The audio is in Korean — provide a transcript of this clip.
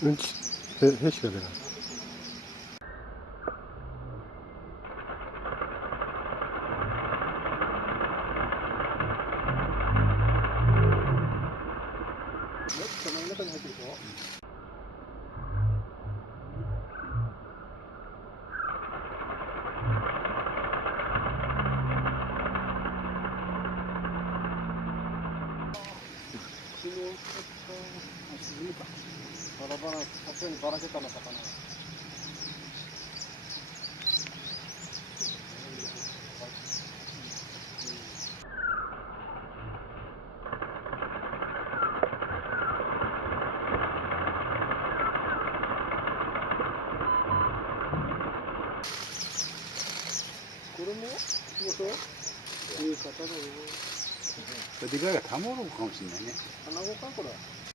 은치 3시가 되나? 바라바라 갑자기 바라겠다 나갔잖아. 어디가 다 모르고 가면しんないね。 하나고 깎으라.